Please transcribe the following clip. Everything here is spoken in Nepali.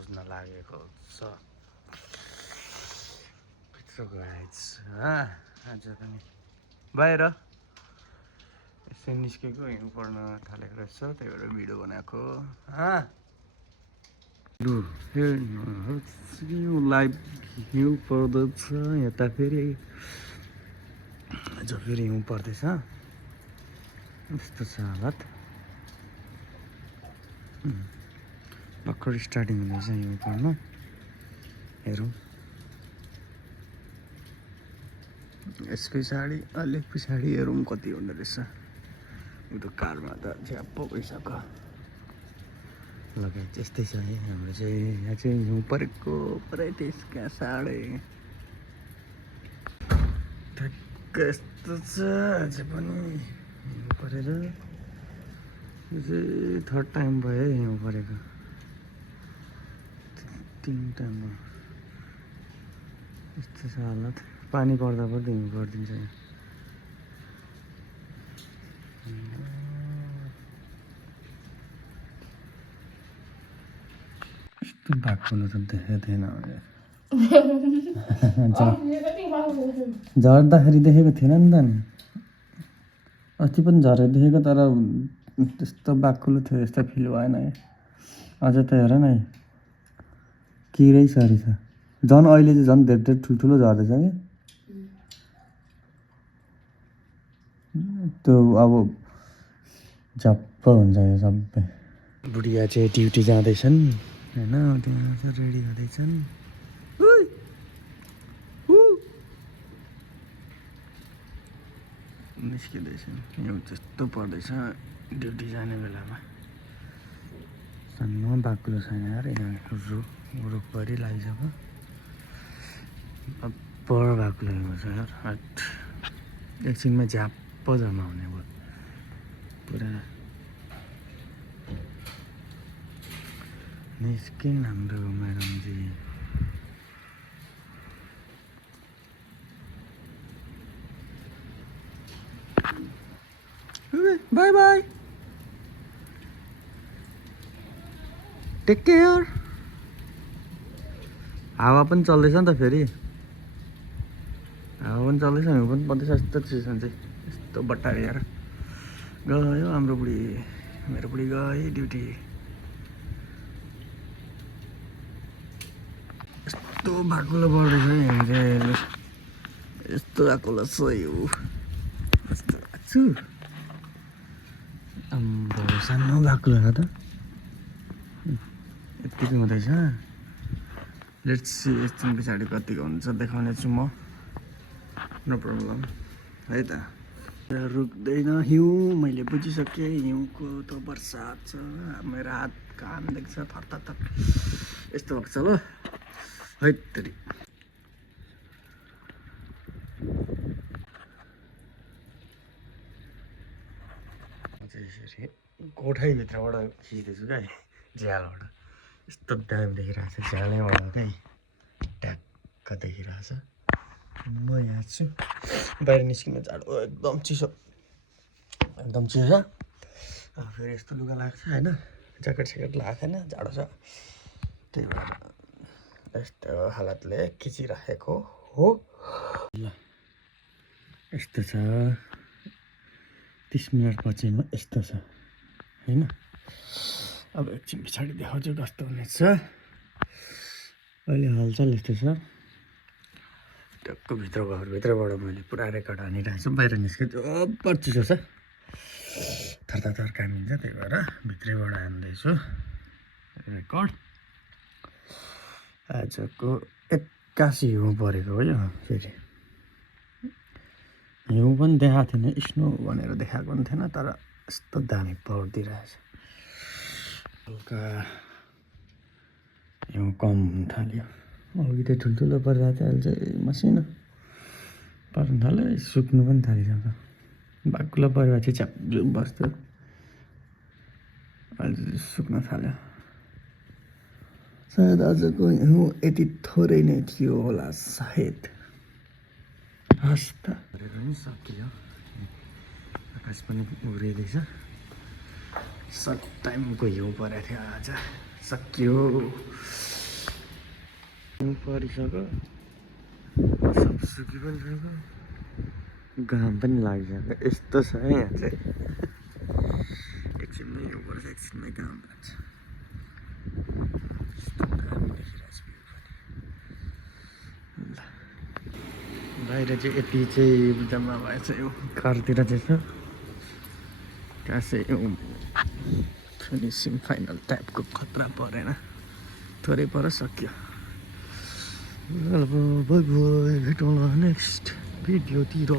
बज्न लागेको छ। भित्र गएछ आज पनि बाहिर यसो निस्केको हिउँ पर्न थालेको रहेछ, त्यही भएर भिडियो बनाएको। लु हेर्नुहोस् लाइभ हिउँ पर्दछ यता, फेरि आज फेरि हिउँ पर्दैछ। यस्तो छ हालत। भर्खर स्टार्टिङ हुँदैछ हिउँ पर्न। हेरौँ यस पछाडि अलिक पछाडि हेरौँ कति हुँदो रहेछ। उतो कारमा त झ्याप्प भइसक्यो। लगाइ त्यस्तै छ है हाम्रो चाहिँ। यहाँ चाहिँ हिउँ परेको पुरै त्यसका साढे ठ्याक्क यस्तो छ। आज पनि हिउँ परेर यो चाहिँ थर्ड टाइम भयो है हिउँ परेको। 3 टाइममा यस्तो छ हालत। पानी पर्दा पर्दा हिउँ परिदिन्छ यहाँ। यस्तो भाग्नु त देखेको थिएन झर्दाखेरि देखेको थिएन नि त नि। अस्ति पनि झरेको देखेको, तर त्यस्तो बाक्लो थियो यस्तो फिल भएन है। अझ त हेर न किरै सरी छ। झन् अहिले चाहिँ झन् धेरै धेरै ठुल्ठुलो झर्दैछ कि। त्यो अब झप्प हुन्छ यो सबै। बुढिया चाहिँ ड्युटी जाँदैछन् होइन, त्यहाँ रेडी हुँदैछन्। निस्किँदैछन्। हिउँ त्यस्तो पर्दैछ ड्युटी जाने बेलामा। सानो बाक्लो छैन यार, यहाँ रुखभरि लागिसक्यो। अब्बर बाक्लो हिउँ छ यार। एकछिनमा झ्याप्प जम्मा हुने भयो पुरा। निस्किन् हाम्रो म्याडमजी। Bye bye, take care. हावा पनि चल्दैछ नि त फेरि। हावा पनि चल्दैछ, हिउँ पनि पर्दैछ। यस्तो सिजन चाहिँ यस्तो बट्टारी यार। गयो हाम्रो बुढी, मेरो बुढी गयो ड्युटी। यस्तो बाक्लो पर्दैछ हिउँ चाहिँ। यस्तो बाक्लो छ हिउँ। यस्तो छु आम्बो सानो बाक्लो हो त। यति चाहिँ हुँदैछ। लेट्स सी एकछिन पछाडि कतिको हुन्छ देखाउने छु म। नो प्रब्लम है त। रुक्दैन हिउँ, मैले बुझिसकेँ। हिउँको त बर्सात छ। मेरो हात कान देख्छ थरथर यस्तो भएको छ ल है तेरि। यसरी कोठैभित्रबाट खिच्दैछु क्या, झ्यालबाट। यस्तो दामी देखिरहेको छ झ्यालैबाट चाहिँ ट्याक्क देखिरहेछ। म यहाँ छु, बाहिर निस्किनु जाडो एकदम चिसो, एकदम चिसो छ। फेरि यस्तो लुगा लाग्छ होइन, ज्याकेट स्याकेट लगाएको छैन, जाडो छ। त्यही भएर यस्तो हालतले खिचिराखेको हो। ल यस्तो छ, 30 मिनटपछि यस्तो छ होइन। अब एकछिन पछाडि देखाउँछु कस्तो हुनेछ। अहिले हालचाल यस्तो छ। टक्क घरभित्रबाट मैले पुरा रेकर्ड हानिरहेको छु। बाहिर निस्केँ जब्बर चिसो छ, थरथर कामिन्छ। त्यही भएर भित्रैबाट हान्दैछु रेकर्ड। आजको 81 हिउँ परेको हो यो। फेरि हिउँ पनि देखाएको थिएन, स्नो भनेर देखाएको पनि थिएन, तर यस्तो दामी परिदिरहेछ। हल्का हिउँ कम हुन थाल्यो। अघि त ठुल्ठुलो परिरहेको थियो, अहिले चाहिँ मसिनो पर्न थाल्यो। सुक्नु पनि थालिसक्यो। बाक्लो परिरहेको चाहिँ च्याप्लुप बस्थ्यो, अहिले चाहिँ सुक्न थाल्यो। सायद आजको हिउँ यति थोरै नै थियो होला सायद। हस् त पनि सकियो। आकाश पनि उग्रिँदैछ। सर्ट टाइमको हिउँ परेको थियो आज, सकियो। परिसक्यो सब सुकी पनि सक्यो घाम पनि लागिसक्यो यस्तो छ है यहाँ चाहिँ एकछिनमै यो पर्छ एकछिनमै घाम लाग्छ यस्तो दामी देखिरहेको छ view पनि। ल बाहिर चाहिँ यति चाहिँ जम्मा भएछ यो कारतिर चाहिँ छ त्यहाँ चाहिँ यो फिनिसिङ फाइनल टाइपको खतरा परेन थोरै पर सक्यो ल बाई बाई भेटौँला नेक्स्ट भिडियोतिर